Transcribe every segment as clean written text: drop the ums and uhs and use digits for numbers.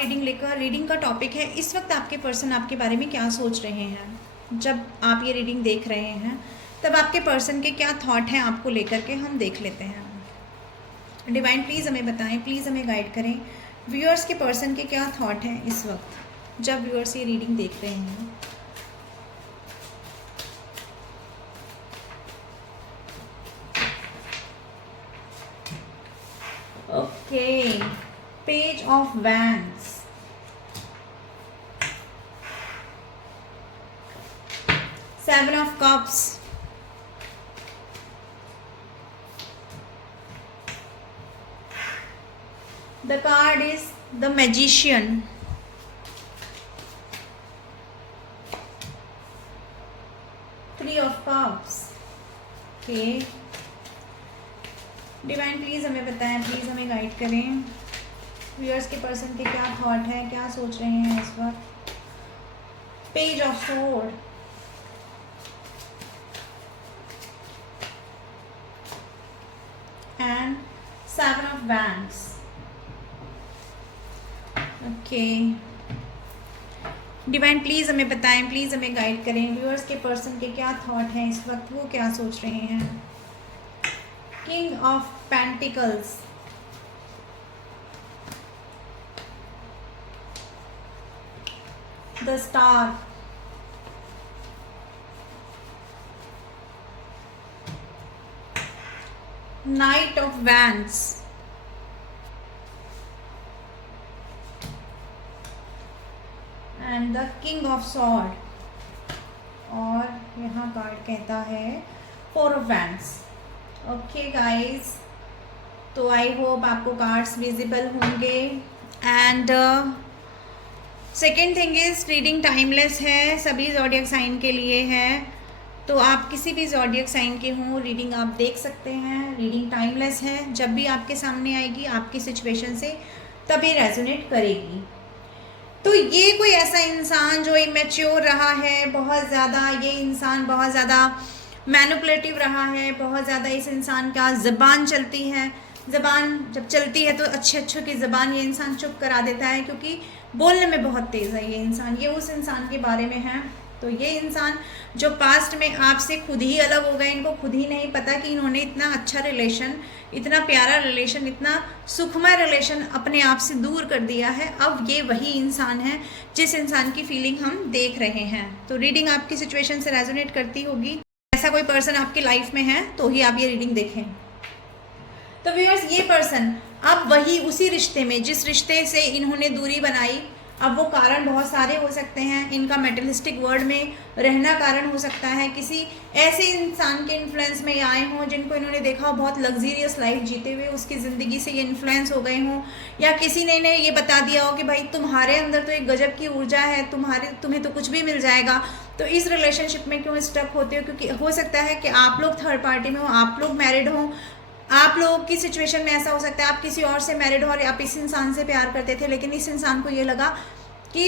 Reading लेकर। Reading का topic है इस वक्त आपके पर्सन आपके बारे में क्या सोच रहे हैं। जब आप ये रीडिंग देख रहे हैं तब आपके पर्सन के क्या थॉट हैं आपको लेकर के, हम देख लेते हैं। डिवाइन प्लीज़ हमें बताएं, प्लीज़ हमें गाइड करें, व्यूअर्स के पर्सन के क्या थॉट हैं इस वक्त जब व्यूअर्स ये रीडिंग देख रहे हैं। Okay, page of wands, seven of cups, the card is the magician, three of cups. Okay, divine please हमें बताएं, प्लीज़ हमें गाइड करें, व्यूअर्स के पर्सन के क्या थॉट है, क्या सोच रहे हैं इस वक्त। Page of sword, and seven of wands. Okay, divine please हमें बताएं, प्लीज़ हमें गाइड करें, व्यूअर्स के पर्सन के क्या थॉट हैं इस वक्त, वो क्या सोच रहे हैं। King of pentacles, the star, night of wands, and the king of sword, और यहाँ कार्ड कहता है four of wands. Okay guys, तो आई होप आपको कार्ड्स विजिबल होंगे। And second thing is reading timeless है, सभी ज़ोडिएक साइन के लिए है, तो आप किसी भी ज़ोडिएक साइन के हों रीडिंग आप देख सकते हैं। रीडिंग टाइमलेस है, जब भी आपके सामने आएगी आपकी सिचुएशन से तभी रेजोनेट करेगी। तो ये कोई ऐसा इंसान जो इमेच्योर रहा है बहुत ज़्यादा, ये इंसान बहुत ज़्यादा मैनिपुलेटिव रहा है, बहुत ज़्यादा इस इंसान का ज़बान चलती है, ज़बान जब चलती है तो अच्छे अच्छों की ज़बान ये इंसान चुप करा देता है, क्योंकि बोलने में बहुत तेज़ है ये इंसान। ये उस इंसान के बारे में है। तो ये इंसान जो पास्ट में आपसे खुद ही अलग हो गए, इनको खुद ही नहीं पता कि इन्होंने इतना अच्छा रिलेशन, इतना प्यारा रिलेशन, इतना सुखमय रिलेशन अपने आप से दूर कर दिया है। अब ये वही इंसान है जिस इंसान की फीलिंग हम देख रहे हैं। तो रीडिंग आपकी सिचुएशन से रेजोनेट करती होगी। ऐसा कोई पर्सन आपकी लाइफ में है तो ही आप ये रीडिंग देखें। तो व्यूअर्स, ये पर्सन अब वही उसी रिश्ते में, जिस रिश्ते से इन्होंने दूरी बनाई, अब वो कारण बहुत सारे हो सकते हैं। इनका मेटलिस्टिक वर्ल्ड में रहना कारण हो सकता है, किसी ऐसे इंसान के इन्फ्लुएंस में आए हों जिनको इन्होंने देखा हो बहुत लग्जरियस लाइफ जीते हुए, उसकी ज़िंदगी से ये इन्फ्लुएंस हो गए हों, या किसी ने इन्हें ये बता दिया हो कि भाई तुम्हारे अंदर तो एक गजब की ऊर्जा है, तुम्हें तो कुछ भी मिल जाएगा, तो इस रिलेशनशिप में क्यों स्टक होते हो। क्योंकि हो सकता है कि आप लोग थर्ड पार्टी में हो, आप लोग मैरिड हों, आप लोगों की सिचुएशन में ऐसा हो सकता है आप किसी और से मैरिड हो और आप इस इंसान से प्यार करते थे, लेकिन इस इंसान को ये लगा कि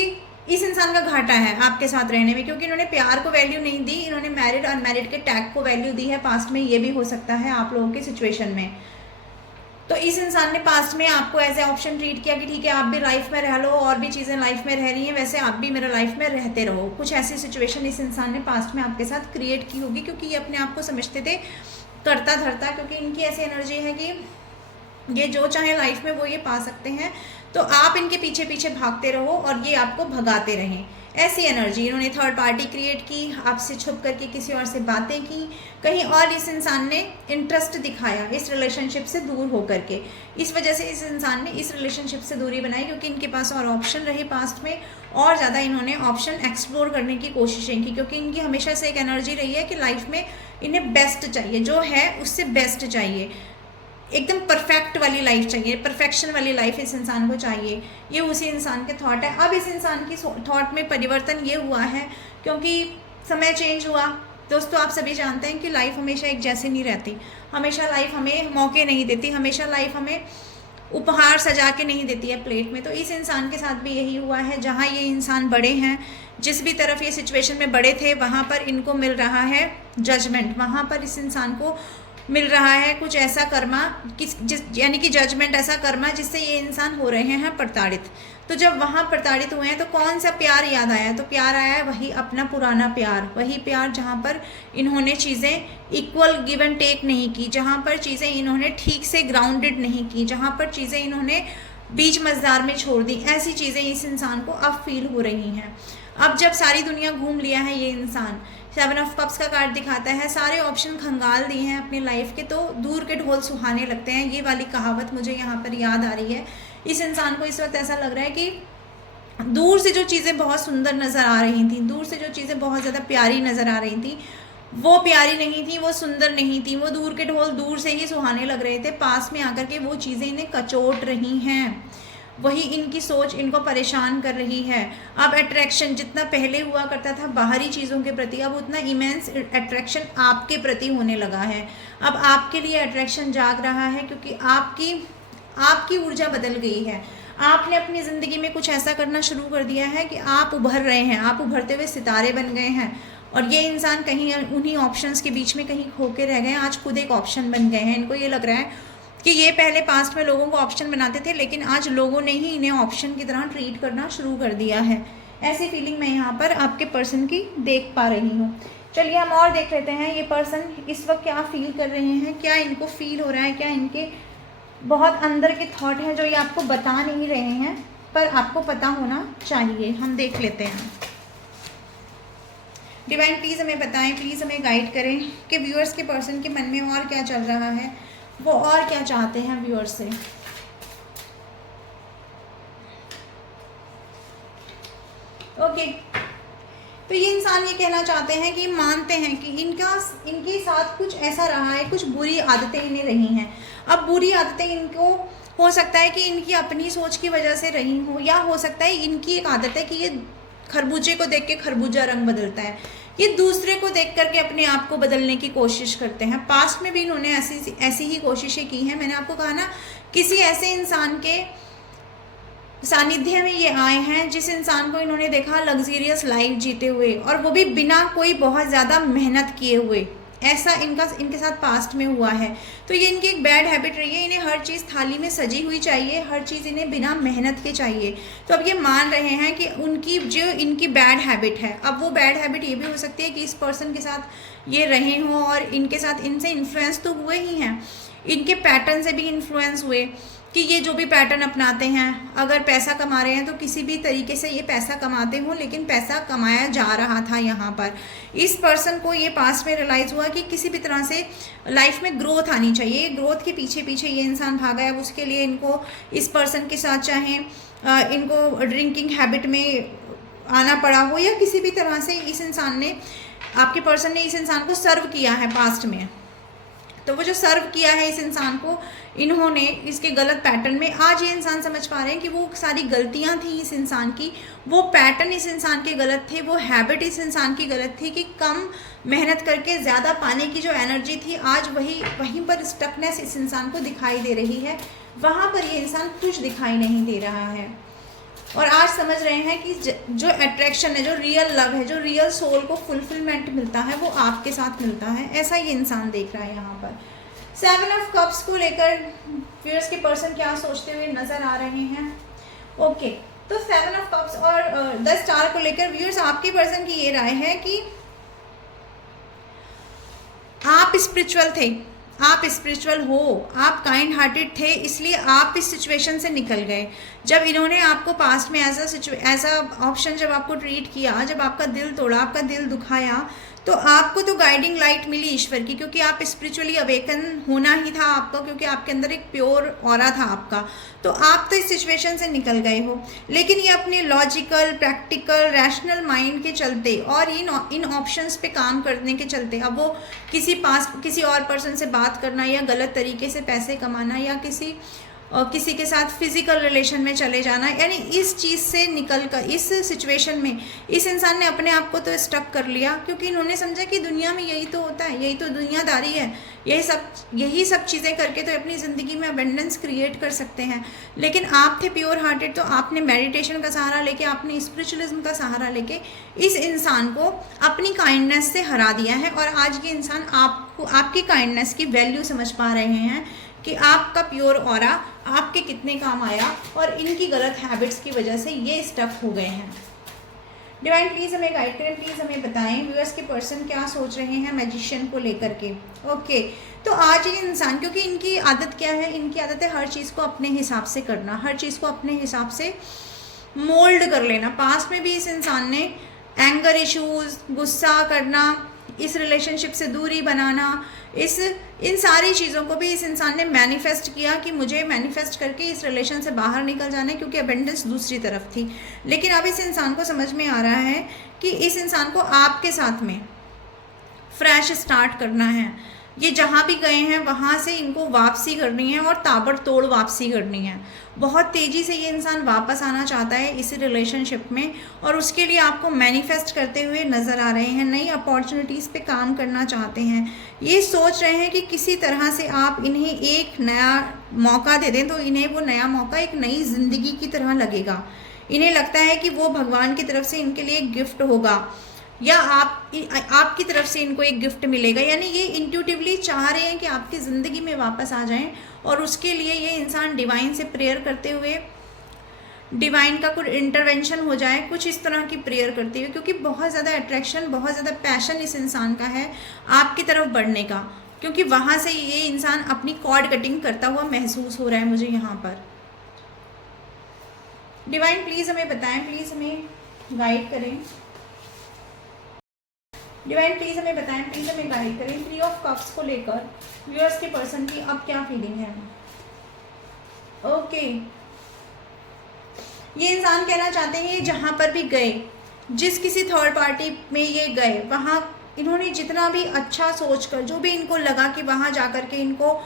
इस इंसान का घाटा है आपके साथ रहने में, क्योंकि इन्होंने प्यार को वैल्यू नहीं दी, इन्होंने मैरिड अनमैरिड के टैग को वैल्यू दी है पास्ट में। ये भी हो सकता है आप लोगों की सिचुएशन में। तो इस इंसान ने पास्ट में आपको एज ए ऑप्शन ट्रीट किया कि ठीक है आप भी लाइफ में रह लो, और भी चीज़ें लाइफ में रह रही हैं, वैसे आप भी मेरा लाइफ में रहते रहो। कुछ ऐसी सिचुएशन इस इंसान ने पास्ट में आपके साथ क्रिएट की होगी, क्योंकि ये अपने आप को समझते थे करता धरता, क्योंकि इनकी ऐसी एनर्जी है कि ये जो चाहे लाइफ में वो ये पा सकते हैं। तो आप इनके पीछे पीछे भागते रहो और ये आपको भगाते रहें, ऐसी एनर्जी। इन्होंने थर्ड पार्टी क्रिएट की, आपसे छुप करके किसी और से बातें की, कहीं और इस इंसान ने इंटरेस्ट दिखाया इस रिलेशनशिप से दूर होकर के। इस वजह से इस इंसान ने इस रिलेशनशिप से दूरी बनाई, क्योंकि इनके पास और ऑप्शन रहे पास्ट में, और ज़्यादा इन्होंने ऑप्शन एक्सप्लोर करने की कोशिशें की, क्योंकि इनकी हमेशा से एक एनर्जी रही है कि लाइफ में इन्हें बेस्ट चाहिए, जो है उससे बेस्ट चाहिए, एकदम परफेक्ट वाली लाइफ चाहिए, परफेक्शन वाली लाइफ इस इंसान को चाहिए। ये उसी इंसान के थॉट है। अब इस इंसान की थॉट में परिवर्तन ये हुआ है क्योंकि समय चेंज हुआ। दोस्तों, आप सभी जानते हैं कि लाइफ हमेशा एक जैसी नहीं रहती, हमेशा लाइफ हमें मौके नहीं देती, हमेशा लाइफ हमें उपहार सजा के नहीं देती है प्लेट में। तो इस इंसान के साथ भी यही हुआ है। जहाँ ये इंसान बड़े हैं, जिस भी तरफ ये सिचुएशन में बड़े थे, वहाँ पर इनको मिल रहा है जजमेंट, वहाँ पर इस इंसान को मिल रहा है, कुछ ऐसा कर्मा यानी कि जजमेंट, ऐसा कर्मा जिससे ये इंसान हो रहे हैं प्रताड़ित। तो जब वहाँ प्रताड़ित हुए हैं तो कौन सा प्यार याद आया? तो प्यार आया है वही अपना पुराना प्यार, वही प्यार जहाँ पर इन्होंने चीज़ें इक्वल गिव एंड टेक नहीं की, जहाँ पर चीज़ें इन्होंने ठीक से ग्राउंडेड नहीं की, जहाँ पर चीज़ें इन्होंने बीच मझधार में छोड़ दी, ऐसी चीज़ें इस इंसान को अब फील हो रही हैं। अब जब सारी दुनिया घूम लिया है ये इंसान, 7 ऑफ कप्स का कार्ड दिखाता है, सारे ऑप्शन खंगाल दिए हैं अपनी लाइफ के, तो दूर के ढोल सुहाने लगते हैं, ये वाली कहावत मुझे यहाँ पर याद आ रही है। इस इंसान को इस वक्त ऐसा लग रहा है कि दूर से जो चीज़ें बहुत सुंदर नज़र आ रही थी, दूर से जो चीज़ें बहुत ज़्यादा प्यारी नज़र आ रही थी, वो प्यारी नहीं थी, वो सुंदर नहीं थी, वो दूर के ढोल दूर से ही सुहाने लग रहे थे, पास में आकर के वो चीज़ें इन्हें कचोट रही हैं, वही इनकी सोच इनको परेशान कर रही है। अब अट्रैक्शन जितना पहले हुआ करता था बाहरी चीज़ों के प्रति, अब उतना इमेंस अट्रैक्शन आपके प्रति होने लगा है। अब आपके लिए अट्रैक्शन जाग रहा है क्योंकि आपकी ऊर्जा बदल गई है। आपने अपनी ज़िंदगी में कुछ ऐसा करना शुरू कर दिया है कि आप उभर रहे हैं, आप उभरते हुए सितारे बन गए हैं, और ये इंसान कहीं उन्हीं ऑप्शंस के बीच में कहीं खो के रह गए, आज खुद एक ऑप्शन बन गए हैं। इनको ये लग रहा है कि ये पहले पास्ट में लोगों को ऑप्शन बनाते थे, लेकिन आज लोगों ने ही इन्हें ऑप्शन की तरह ट्रीट करना शुरू कर दिया है। ऐसी फीलिंग मैं यहाँ पर आपके पर्सन की देख पा रही हूँ। चलिए हम और देख लेते हैं ये पर्सन इस वक्त क्या फील कर रहे हैं, क्या इनको फील हो रहा है, क्या इनके बहुत अंदर के थॉट हैं जो ये आपको बता नहीं रहे हैं पर आपको पता होना चाहिए। हम देख लेते हैं। डिवाइन प्लीज़ हमें बताएं, प्लीज़ हमें गाइड करें कि व्यूअर्स के पर्सन के मन में और क्या चल रहा है, वो और क्या चाहते हैं व्यूअर्स से। ओके, तो ये इंसान ये कहना चाहते हैं कि मानते हैं कि इनके साथ कुछ ऐसा रहा है, कुछ बुरी आदतें इन्हें रही हैं। अब बुरी आदतें इनको हो सकता है कि इनकी अपनी सोच की वजह से रही हो, या हो सकता है इनकी एक आदत है कि ये खरबूजे को देख के खरबूजा रंग बदलता है, ये दूसरे को देख करके अपने आप को बदलने की कोशिश करते हैं। पास्ट में भी इन्होंने ऐसी ही कोशिशें की हैं। मैंने आपको कहा ना, किसी ऐसे इंसान के सानिध्य में ये आए हैं जिस इंसान को इन्होंने देखा लग्जरियस लाइफ जीते हुए, और वो भी बिना कोई बहुत ज़्यादा मेहनत किए हुए। ऐसा इनके साथ पास्ट में हुआ है। तो ये इनकी एक बैड हैबिट रही है, इन्हें हर चीज़ थाली में सजी हुई चाहिए, हर चीज़ इन्हें बिना मेहनत के चाहिए। तो अब ये मान रहे हैं कि इनकी बैड हैबिट है। अब वो बैड हैबिट ये भी हो सकती है कि इस पर्सन के साथ ये रहे हों और इनसे इन्फ्लुएंस तो हुए ही हैं, इनके पैटर्न से भी इन्फ्लुएंस हुए कि ये जो भी पैटर्न अपनाते हैं, अगर पैसा कमा रहे हैं तो किसी भी तरीके से ये पैसा कमाते हों, लेकिन पैसा कमाया जा रहा था। यहाँ पर इस पर्सन को ये पास्ट में रियलाइज़ हुआ कि किसी भी तरह से लाइफ में ग्रोथ आनी चाहिए, ग्रोथ के पीछे पीछे ये इंसान भागा है। उसके लिए इनको इस पर्सन के साथ चाहे इनको ड्रिंकिंग हैबिट में आना पड़ा हो, या किसी भी तरह से इस इंसान ने, आपके पर्सन ने इस इंसान को सर्व किया है पास्ट में। तो वो जो सर्व किया है इस इंसान को इन्होंने, इसके गलत पैटर्न में, आज ये इंसान समझ पा रहे हैं कि वो सारी गलतियां थी इस इंसान की, वो पैटर्न इस इंसान के गलत थे, वो हैबिट इस इंसान की गलत थी कि कम मेहनत करके ज़्यादा पाने की जो एनर्जी थी, आज वहीं पर स्टकनेस इस इंसान को दिखाई दे रही है। वहाँ पर ये इंसान कुछ दिखाई नहीं दे रहा है, और आज समझ रहे हैं कि जो अट्रैक्शन है, जो रियल लव है, जो रियल सोल को फुलफिलमेंट मिलता है, वो आपके साथ मिलता है। ऐसा ये इंसान देख रहा है यहाँ पर। 7 ऑफ कप्स को लेकर व्यूअर्स के पर्सन क्या सोचते हुए नजर आ रहे हैं। ओके, तो 7 ऑफ कप्स और 10 स्टार को लेकर व्यूअर्स आपके पर्सन की ये राय है कि आप स्पिरिचुअल थे, आप स्पिरिचुअल हो, आप काइंड हार्टेड थे, इसलिए आप इस सिचुएशन से निकल गए। जब इन्होंने आपको पास्ट में एज अ ऑप्शन जब आपको ट्रीट किया, जब आपका दिल तोड़ा, आपका दिल दुखाया, तो आपको तो गाइडिंग लाइट मिली ईश्वर की, क्योंकि आप स्पिरिचुअली अवेकन होना ही था आपका, क्योंकि आपके अंदर एक प्योर ऑरा था आपका। तो आप तो इस सिचुएशन से निकल गए हो, लेकिन ये अपने लॉजिकल, प्रैक्टिकल, रैशनल माइंड के चलते और इन ऑप्शंस पे काम करने के चलते, अब वो किसी और पर्सन से बात करना, या गलत तरीके से पैसे कमाना, या किसी किसी के साथ फिजिकल रिलेशन में चले जाना, यानी इस चीज़ से निकल कर इस सिचुएशन में इस इंसान ने अपने आप को तो स्टक कर लिया, क्योंकि इन्होंने समझा कि दुनिया में यही तो होता है, यही तो दुनियादारी है, यही सब चीज़ें करके तो अपनी ज़िंदगी में अबेंडेंस क्रिएट कर सकते हैं। लेकिन आप थे प्योर हार्टेड, तो आपने मेडिटेशन का सहारा लेके, आपने स्पिरिचुअलिज्म का सहारा लेके इस इंसान को अपनी काइंडनेस से हरा दिया है। और आज ये इंसान आपको आपकी काइंडनेस की वैल्यू समझ पा रहे हैं कि आपका प्योर ऑरा आपके कितने काम आया, और इनकी गलत हैबिट्स की वजह से ये स्टक हो गए हैं। डिवाइन प्लीज़ हमें गाइड करें, प्लीज़ हमें बताएं व्यूअर्स के पर्सन क्या सोच रहे हैं मैजिशियन को लेकर के। ओके, तो आज ये इंसान, क्योंकि इनकी आदत क्या है, इनकी आदत है हर चीज़ को अपने हिसाब से करना, हर चीज़ को अपने हिसाब से मोल्ड कर लेना। पास्ट में भी इस इंसान ने एंगर इश्यूज़, गुस्सा करना, इस रिलेशनशिप से दूरी बनाना, इन सारी चीज़ों को भी इस इंसान ने मैनिफेस्ट किया कि मुझे मैनिफेस्ट करके इस रिलेशन से बाहर निकल जाना है, क्योंकि अबेंडेंस दूसरी तरफ थी। लेकिन अब इस इंसान को समझ में आ रहा है कि इस इंसान को आपके साथ में फ्रेश स्टार्ट करना है। ये जहाँ भी गए हैं वहाँ से इनको वापसी करनी है, और ताबड़तोड़ वापसी करनी है। बहुत तेज़ी से ये इंसान वापस आना चाहता है इस रिलेशनशिप में, और उसके लिए आपको मैनिफेस्ट करते हुए नज़र आ रहे हैं। नई अपॉर्चुनिटीज़ पे काम करना चाहते हैं, ये सोच रहे हैं कि किसी तरह से आप इन्हें एक नया मौका दे दें, तो इन्हें वो नया मौका एक नई ज़िंदगी की तरह लगेगा। इन्हें लगता है कि वो भगवान की तरफ से इनके लिए एक गिफ्ट होगा, या आपकी तरफ से इनको एक गिफ्ट मिलेगा। यानी ये इंट्यूटिवली चाह रहे हैं कि आपकी ज़िंदगी में वापस आ जाएं, और उसके लिए ये इंसान डिवाइन से प्रेयर करते हुए, डिवाइन का कुछ इंटरवेंशन हो जाए, कुछ इस तरह की प्रेयर करते हुए, क्योंकि बहुत ज़्यादा अट्रैक्शन, बहुत ज़्यादा पैशन इस इंसान का है आपकी तरफ बढ़ने का, क्योंकि वहाँ से ये इंसान अपनी कॉर्ड कटिंग करता हुआ महसूस हो रहा है मुझे यहाँ पर। डिवाइन प्लीज़ हमें बताएं, प्लीज़ हमें गाइड करें। डिवाइन प्लीज़ हमें बताएं, प्लीज़ हमें गाइड करें। 3 ऑफ कप्स को लेकर व्यूअर्स के पर्सन की अब क्या फीलिंग है। ओके, ये इंसान कहना चाहते हैं, ये जहाँ पर भी गए, जिस किसी थर्ड पार्टी में ये गए, वहाँ इन्होंने जितना भी अच्छा सोचकर, जो भी इनको लगा कि वहाँ जाकर के इनको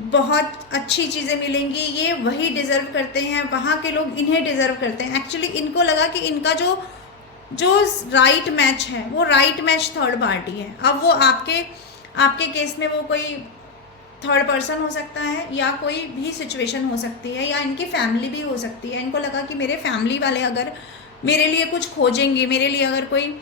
बहुत अच्छी चीज़ें मिलेंगी, ये वही डिज़र्व करते हैं, वहाँ के लोग इन्हें डिज़र्व करते हैं। एक्चुअली इनको लगा कि इनका जो राइट मैच है, वो राइट मैच थर्ड पार्टी है। अब वो आपके केस में वो कोई थर्ड पर्सन हो सकता है, या कोई भी सिचुएशन हो सकती है, या इनकी फैमिली भी हो सकती है। इनको लगा कि मेरे फैमिली वाले अगर मेरे लिए कुछ खोजेंगे, मेरे लिए अगर कोई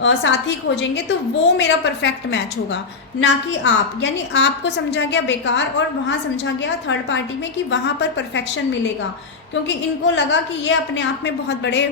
साथी खोजेंगे, तो वो मेरा परफेक्ट मैच होगा, ना कि आप। यानी आपको समझा गया बेकार, और वहाँ समझा गया थर्ड पार्टी में कि वहाँ पर परफेक्शन मिलेगा, क्योंकि इनको लगा कि ये अपने आप में बहुत बड़े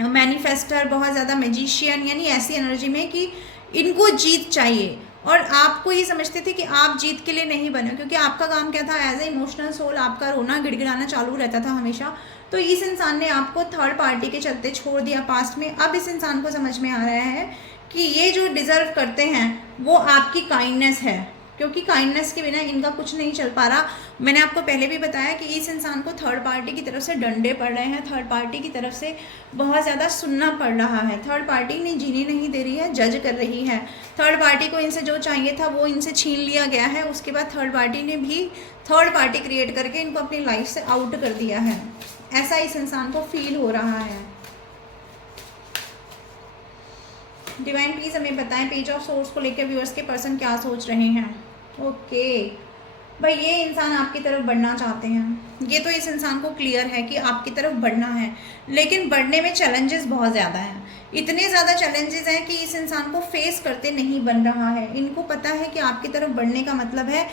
मैनिफेस्टर, बहुत ज़्यादा मैजिशियन, यानी ऐसी एनर्जी में कि इनको जीत चाहिए। और आपको ये समझते थे कि आप जीत के लिए नहीं बने, क्योंकि आपका काम क्या था, एज ए इमोशनल सोल आपका रोना गिड़गिड़ाना चालू रहता था हमेशा। तो इस इंसान ने आपको थर्ड पार्टी के चलते छोड़ दिया पास्ट में। अब इस इंसान को समझ में आ रहा है कि ये जो डिज़र्व करते हैं वो आपकी काइंडनेस है, क्योंकि काइंडनेस के बिना इनका कुछ नहीं चल पा रहा। मैंने आपको पहले भी बताया कि इस इंसान को थर्ड पार्टी की तरफ से डंडे पड़ रहे हैं, थर्ड पार्टी की तरफ से बहुत ज़्यादा सुनना पड़ रहा है। थर्ड पार्टी ने जीने नहीं दे रही है, जज कर रही है। थर्ड पार्टी को इनसे जो चाहिए था वो इनसे छीन लिया गया है। उसके बाद थर्ड पार्टी ने भी थर्ड पार्टी क्रिएट करके इनको अपनी लाइफ से आउट कर दिया है, ऐसा इस इंसान को फील हो रहा है। डिवाइन प्लीज़ हमें बताएं पेज ऑफ सोर्स को लेकर व्यूअर्स के पर्सन क्या सोच रहे हैं। ओके भाई, ये इंसान आपकी तरफ बढ़ना चाहते हैं। ये तो इस इंसान को क्लियर है कि आपकी तरफ बढ़ना है, लेकिन बढ़ने में चैलेंजेस बहुत ज़्यादा हैं। इतने ज़्यादा चैलेंजेस हैं कि इस इंसान को फेस करते नहीं बन रहा है। इनको पता है कि आपकी तरफ बढ़ने का मतलब है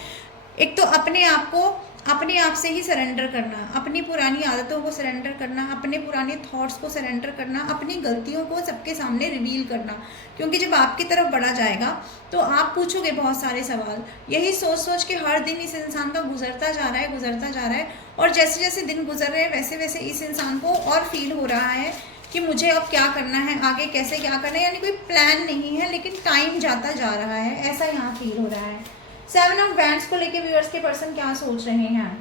एक तो अपने आप से ही सरेंडर करना, अपनी पुरानी आदतों को सरेंडर करना, अपने पुराने थॉट्स को सरेंडर करना, अपनी गलतियों को सबके सामने रिवील करना। क्योंकि जब आपकी तरफ बढ़ा जाएगा तो आप पूछोगे बहुत सारे सवाल। यही सोच सोच के हर दिन इस इंसान का गुजरता जा रहा है। और जैसे जैसे दिन गुजर रहे हैं वैसे वैसे इस इंसान को और फील हो रहा है कि मुझे अब क्या करना है, आगे कैसे क्या करना है। यानी कोई प्लान नहीं है, लेकिन टाइम जाता जा रहा है, ऐसा यहाँ फील हो रहा है। 7 ऑफ वैंड्स को लेके व्यूअर्स के पर्सन क्या सोच रहे हैं।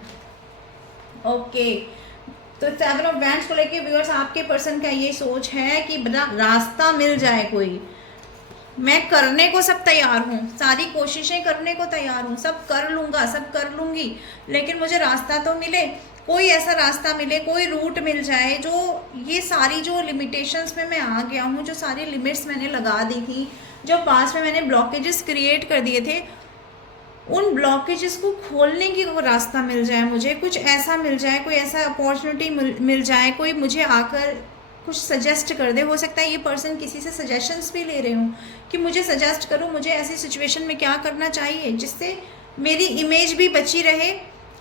ओके, तो 7 ऑफ वैंड्स को लेके व्यूअर्स आपके पर्सन का ये सोच है कि रास्ता मिल जाए कोई। मैं करने को सब तैयार हूँ, सारी कोशिशें करने को तैयार हूँ, सब कर लूँगा, सब कर लूँगी, लेकिन मुझे रास्ता तो मिले, कोई ऐसा रास्ता मिले, कोई रूट मिल जाए जो ये सारी जो लिमिटेशंस में मैं आ गया हूँ, जो सारी लिमिट्स मैंने लगा दी थी, जो पास में मैंने ब्लॉकेजेस क्रिएट कर दिए थे, उन ब्लॉकेजेस को खोलने की वो रास्ता मिल जाए, मुझे कुछ ऐसा मिल जाए, कोई ऐसा अपॉर्चुनिटी मिल जाए, कोई मुझे आकर कुछ सजेस्ट कर दे। हो सकता है ये पर्सन किसी से सजेशंस भी ले रहे हो कि मुझे सजेस्ट करो, मुझे ऐसी सिचुएशन में क्या करना चाहिए जिससे मेरी इमेज भी बची रहे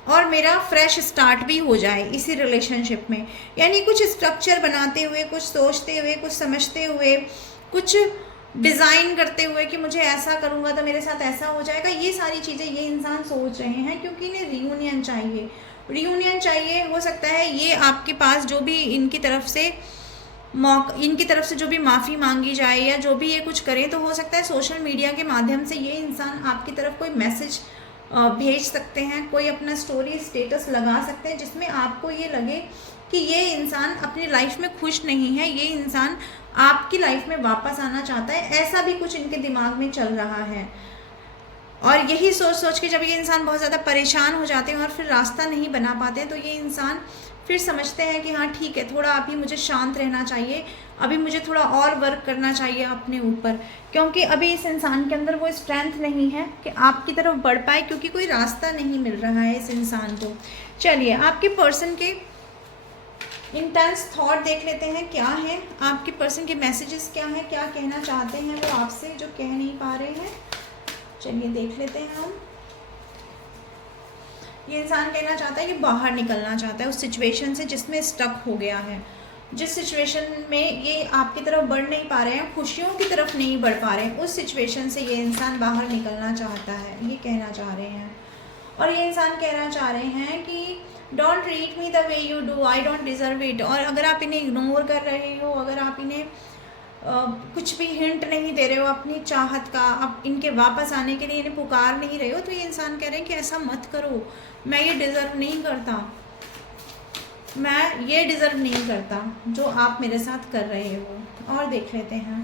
और मेरा फ्रेश स्टार्ट भी हो जाए इसी रिलेशनशिप में। यानी कुछ स्ट्रक्चर बनाते हुए, कुछ सोचते हुए, कुछ समझते हुए, कुछ डिज़ाइन करते हुए कि मुझे ऐसा करूँगा तो मेरे साथ ऐसा हो जाएगा, ये सारी चीज़ें ये इंसान सोच रहे हैं, क्योंकि इन्हें रियूनियन चाहिए, रियूनियन चाहिए। हो सकता है ये आपके पास जो भी इनकी तरफ से जो भी माफ़ी मांगी जाए या जो भी ये कुछ करें, तो हो सकता है सोशल मीडिया के माध्यम से ये इंसान आपकी तरफ कोई मैसेज भेज सकते हैं, कोई अपना स्टोरी स्टेटस लगा सकते हैं जिसमें आपको ये लगे कि ये इंसान अपनी लाइफ में खुश नहीं है, ये इंसान आपकी लाइफ में वापस आना चाहता है, ऐसा भी कुछ इनके दिमाग में चल रहा है। और यही सोच सोच के जब ये इंसान बहुत ज़्यादा परेशान हो जाते हैं और फिर रास्ता नहीं बना पाते हैं, तो ये इंसान फिर समझते हैं कि हाँ ठीक है, थोड़ा अभी मुझे शांत रहना चाहिए, अभी मुझे थोड़ा और वर्क करना चाहिए अपने ऊपर, क्योंकि अभी इस इंसान के अंदर वो स्ट्रेंथ नहीं है कि आपकी तरफ बढ़ पाए, क्योंकि कोई रास्ता नहीं मिल रहा है इस इंसान को। चलिए आपके पर्सन के इंटेंस थॉट देख लेते हैं क्या है, आपके पर्सन के मैसेजेस क्या हैं, क्या कहना चाहते हैं वो आपसे जो कह नहीं पा रहे हैं। चलिए देख लेते हैं हम। ये इंसान कहना चाहता है कि बाहर निकलना चाहता है उस सिचुएशन से जिसमें स्टक हो गया है, जिस सिचुएशन में ये आपकी तरफ बढ़ नहीं पा रहे हैं, खुशियों की तरफ नहीं बढ़ पा रहे हैं, उस सिचुएशन से ये इंसान बाहर निकलना चाहता है, ये कहना चाह रहे हैं। और ये इंसान कहना चाह रहे हैं कि don't treat me the way you do, I don't deserve it. और अगर आप इन्हें इग्नोर कर रहे हो, अगर आप इन्हें कुछ भी हिंट नहीं दे रहे हो अपनी चाहत का, आप इनके वापस आने के लिए इन्हें पुकार नहीं रहे हो, तो ये इंसान कह रहे हैं कि ऐसा मत करो, मैं ये डिज़र्व नहीं करता, मैं ये डिज़र्व नहीं करता जो आप मेरे साथ कर रहे हो। और देख लेते हैं,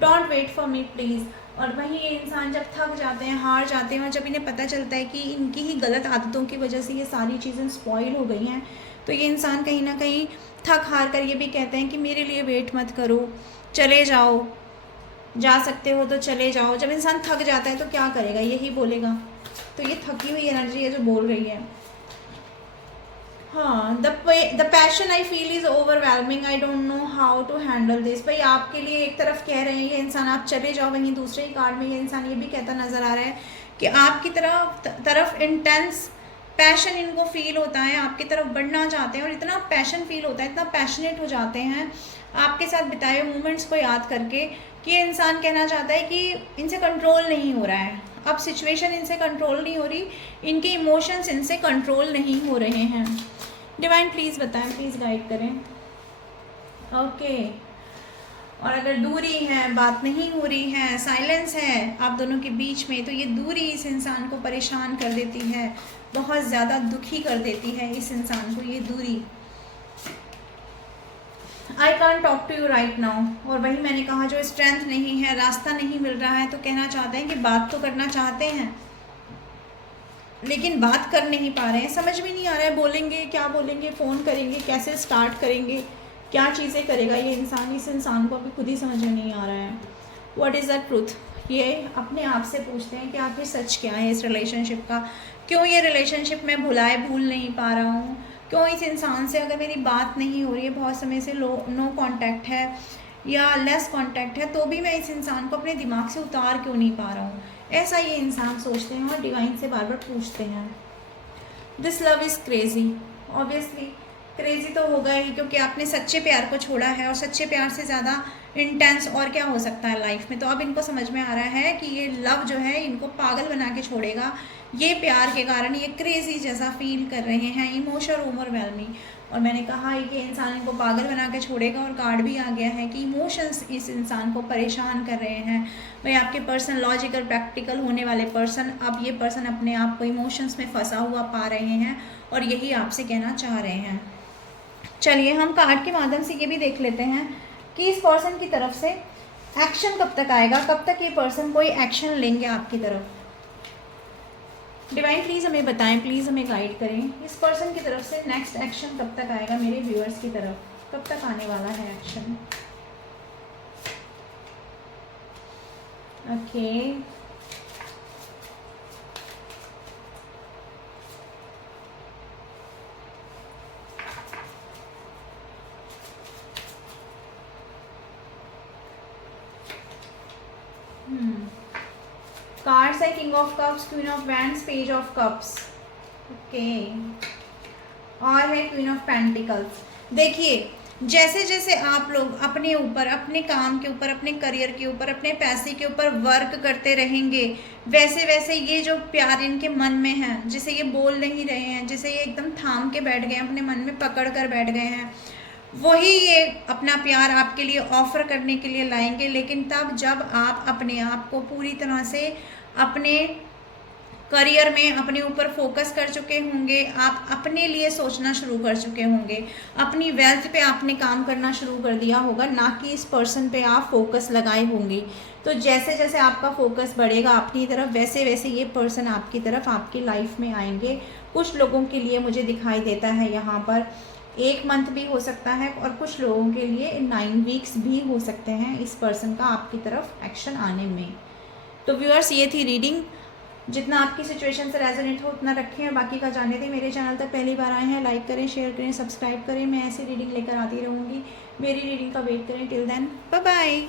don't wait for me please. और वहीं ये इंसान जब थक जाते हैं, हार जाते हैं, और जब इन्हें पता चलता है कि इनकी ही गलत आदतों की वजह से ये सारी चीज़ें स्पॉइल हो गई हैं, तो ये इंसान कहीं ना कहीं थक हार कर ये भी कहते हैं कि मेरे लिए वेट मत करो, चले जाओ, जा सकते हो तो चले जाओ। जब इंसान थक जाता है तो क्या करेगा, यही बोलेगा। तो ये थकी हुई एनर्जी है जो बोल रही है। हाँ, the passion I feel is overwhelming, I don't know how to handle this. भाई आपके लिए एक तरफ कह रहे हैं ये इंसान आप चले जाओ, वहीं दूसरे ही कार्ड में ये इंसान ये भी कहता नज़र आ रहा है कि आपकी तरफ इंटेंस पैशन इनको फील होता है, आपकी तरफ बढ़ना चाहते हैं, और इतना पैशन फील होता है, इतना पैशनेट हो जाते हैं आपके साथ बिताए मोमेंट्स को याद करके कि ये इंसान कहना चाहता है कि इनसे कंट्रोल नहीं हो रहा है, अब सिचुएशन इनसे कंट्रोल नहीं हो रही, इनके इमोशंस इनसे कंट्रोल नहीं हो रहे हैं। डिवाइन प्लीज़ बताएं, प्लीज़ गाइड करें। ओके। और अगर दूरी है, बात नहीं हो रही है, साइलेंस है आप दोनों के बीच में, तो ये दूरी इस इंसान को परेशान कर देती है, बहुत ज़्यादा दुखी कर देती है इस इंसान को ये दूरी। I can't talk to you right now. और वही मैंने कहा, जो स्ट्रेंथ नहीं है, रास्ता नहीं मिल रहा है, तो कहना चाहते हैं कि बात तो करना चाहते हैं लेकिन बात कर नहीं पा रहे हैं, समझ में नहीं आ रहा है बोलेंगे क्या बोलेंगे, फ़ोन करेंगे, कैसे स्टार्ट करेंगे, क्या चीज़ें करेगा ये इंसान, इस इंसान को अभी खुद ही समझ में नहीं आ रहा है। व्हाट इज़ द ट्रूथ, ये अपने आप से पूछते हैं कि आखिर सच क्या है इस रिलेशनशिप का, क्यों ये रिलेशनशिप मैं भूल नहीं पा रहा हूँ, क्यों इस इंसान से अगर मेरी बात नहीं हो रही है, बहुत समय से नो कांटेक्ट है या लेस कांटेक्ट है, तो भी मैं इस इंसान को अपने दिमाग से उतार क्यों नहीं पा रहा हूँ, ऐसा ये इंसान सोचते हैं और डिवाइन से बार बार पूछते हैं। This love is crazy, obviously crazy तो होगा ही, क्योंकि आपने सच्चे प्यार को छोड़ा है, और सच्चे प्यार से ज़्यादा इंटेंस और क्या हो सकता है लाइफ में। तो अब इनको समझ में आ रहा है कि ये लव जो है इनको पागल बना के छोड़ेगा, ये प्यार के कारण ये क्रेजी जैसा फील कर रहे हैं, इमोशन ओवरवेलमिंग। और मैंने कहा है कि इंसान इनको पागल बना के छोड़ेगा, और कार्ड भी आ गया है कि इमोशंस इस इंसान को परेशान कर रहे हैं। भाई आपके पर्सन लॉजिकल प्रैक्टिकल होने वाले पर्सन, अब ये पर्सन अपने आप को इमोशंस में फंसा हुआ पा रहे हैं, और यही आपसे कहना चाह रहे हैं। चलिए हम कार्ड के माध्यम से ये भी देख लेते हैं कि इस पर्सन की तरफ से एक्शन कब तक आएगा, कब तक ये पर्सन कोई एक्शन लेंगे आपकी तरफ? डिवाइन प्लीज़ हमें बताएं, प्लीज़ हमें गाइड करें। इस पर्सन की तरफ से नेक्स्ट एक्शन कब तक आएगा मेरे व्यूअर्स की तरफ, कब तक आने वाला है एक्शन? ओके, कार्ड्स है king of cups, queen of wands, page of cups. Okay, और है क्वीन ऑफ पेंटिकल्स। देखिए, जैसे जैसे आप लोग अपने ऊपर, अपने काम के ऊपर, अपने करियर के ऊपर, अपने पैसे के ऊपर वर्क करते रहेंगे, वैसे वैसे ये जो प्यार इनके मन में है, जिसे ये बोल नहीं रहे हैं, जिसे ये एकदम थाम के बैठ गए हैं, अपने मन में पकड़ कर बैठ गए हैं, वही ये अपना प्यार आपके लिए ऑफर करने के लिए लाएंगे। लेकिन तब जब आप अपने आप को पूरी तरह से अपने करियर में अपने ऊपर फोकस कर चुके होंगे, आप अपने लिए सोचना शुरू कर चुके होंगे, अपनी वेल्थ पे आपने काम करना शुरू कर दिया होगा, ना कि इस पर्सन पे आप फोकस लगाए होंगे। तो जैसे जैसे आपका फोकस बढ़ेगा अपनी तरफ, वैसे वैसे ये पर्सन आपकी तरफ, आपकी लाइफ में आएंगे। कुछ लोगों के लिए मुझे दिखाई देता है यहाँ पर 1 मंथ भी हो सकता है, और कुछ लोगों के लिए 9 वीक्स भी हो सकते हैं इस पर्सन का आपकी तरफ एक्शन आने में। तो व्यूअर्स, ये थी रीडिंग। जितना आपकी सिचुएशन से रेजोनेट हो उतना रखें, और बाकी का जाने दें। मेरे चैनल तक पहली बार आए हैं, लाइक करें, शेयर करें, सब्सक्राइब करें। मैं ऐसी रीडिंग लेकर आती रहूँगी। मेरी रीडिंग का वेट करें। Till then, bye bye.